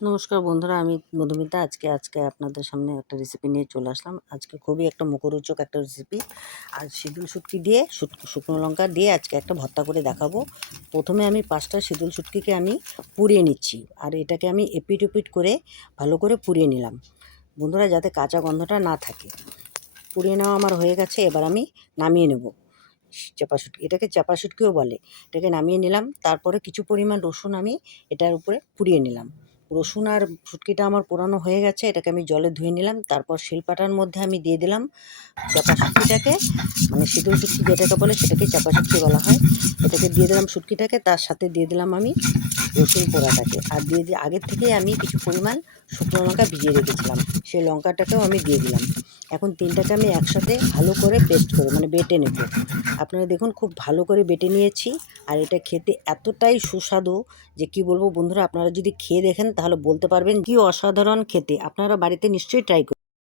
নমস্কার বন্ধুরা, আমি মধুমিতা। আজকে আপনাদের সামনে একটা রেসিপি নিয়ে চলে আসলাম। আজকে খুবই একটা মুখরোচক একটা রেসিপি। আর সিদুল শুটকি দিয়ে শুকনো লঙ্কা দিয়ে আজকে একটা ভর্তা করে দেখাবো। প্রথমে আমি 5টা সিদুল শুটকিকে আমি পুড়িয়ে নিচ্ছি, আর এটাকে আমি এপিট ওপিট করে ভালো করে পুড়িয়ে নিলাম বন্ধুরা, যাতে কাঁচা গন্ধটা না থাকে। পুড়িয়ে নেওয়া আমার হয়ে গেছে, এবার আমি নামিয়ে নেব। চাপা শুটকি, এটাকে চাপা শুটকিও বলে। এটাকে নামিয়ে নিলাম। তারপরে কিছু পরিমাণ রসুন আমি এটার উপরে পুড়িয়ে নিলাম। রসুন আর শুটকিটা আমার পোড়ানো হয়ে গেছে, এটাকে আমি জলে ধুয়ে নিলাম। তারপর শিলপাটার মধ্যে আমি দিয়ে দিলাম চাপা শুটকিটাকে, মানে সিঁদুর শুটকি যেটাকে বলে সেটাকে চাপা শুটকি বলা হয়। এটাকে দিয়ে দিলাম শুটকিটাকে, তার সাথে দিয়ে দিলাম আমি রসুন পোড়াটাকে, আর দিয়ে আগের থেকেই আমি কিছু পরিমাণ শুকনো লঙ্কা ভিজিয়ে রেখেছিলাম, সেই লঙ্কাটাকেও আমি দিয়ে দিলাম। এখন তিনটাকে আমি একসাথে ভালো করে পেস্ট করে মানে বেটে নেব। আপনারা দেখুন, খুব ভালো করে বেটে নিয়েছি। আর এটা খেতে এতটাই সুস্বাদু যে কি বলবো বন্ধুরা, আপনারা যদি খেয়ে দেখেন তাহলে বলতে পারবেন কি অসাধারণ খেতে। আপনারা বাড়িতে নিশ্চয়ই ট্রাই করুন।